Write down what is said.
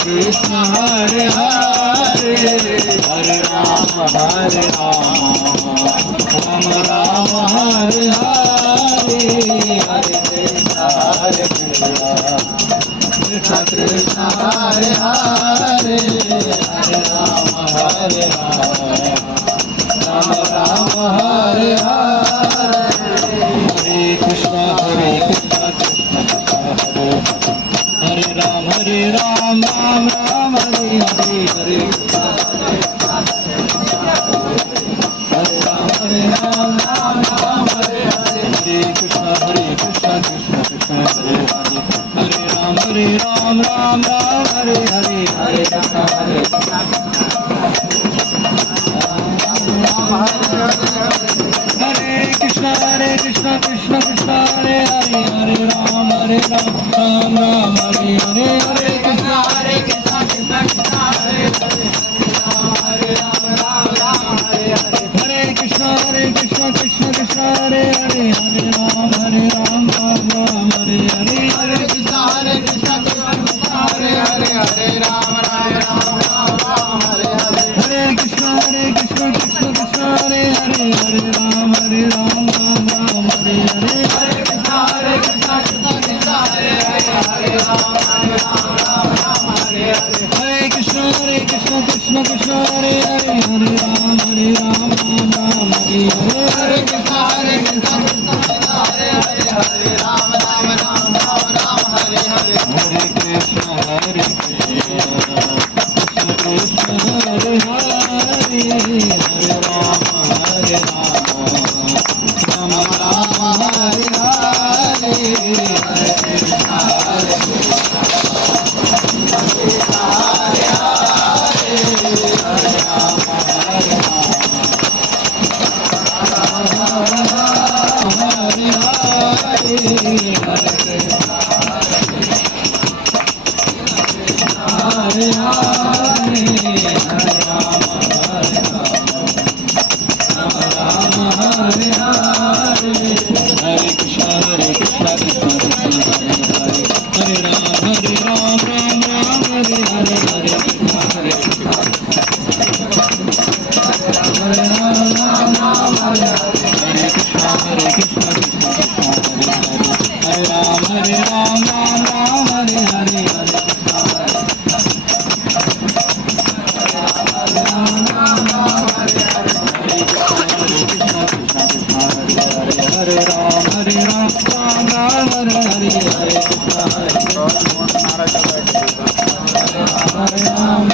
Krishna Hare Hare Hare Rama Hare Rama Rama Rama Hare Hare Hare Krishna Hare Krishna Krishna Krishna Hare Hare Hare Rama Hare Rama Rama Rama Hare Hare Hare Krishna Krishna Krishna Hare Hare Ram Ram Ram Hare Hare Hare Krishna Hare Ram Ram Ram Hare Hare Hare Krishna Krishna Krishna Hare Hare Hare Ram Ram Hare Hare Hare Krishna Hare Krishna Krishna Krishna Hare Hare Hare Ram Ram Ram Hare Hare Hare Krishna Krishna Krishna Hare Hare Hare Ram Ram Hare Hare Hare Krishna Krishna Krishna Hare Hare Hare Ram Ram Hare Hare Hare Krishna Krishna Krishna Hare Hare Hare Ram Hare Hare Hare Krishna Krishna Krishna Hare Hare Hare Ram Hare Hare Hare Krishna Krishna Krishna Hare Hare Hare Ram Hare Krishna Krishna Krishna Hare Hare Hare Ram Hare Hare Hare Krishna Krishna Krishna Hare Hare Hare Ram Hare Hare Hare Krishna Hare Krishna Hare Hare Hare Ram Hare Rama Rama Hare Hare Hare Krishna Hare Krishna Hare Hare Hare Rama Hare Rama Hare Hare Hare Krishna Hare Hare Hare Rama Hare Rama Hare Hare Hare Krishna Krishna Krishna Hare Hare Hare Ram Ram Hare Hare Hare Krishna Hare Ram Ram Hare Hare Krishna Krishna Krishna Hare Hare Ram Hare Hare Hare Hare Ram Ram Hare Hare Hare Krishna Hare Ram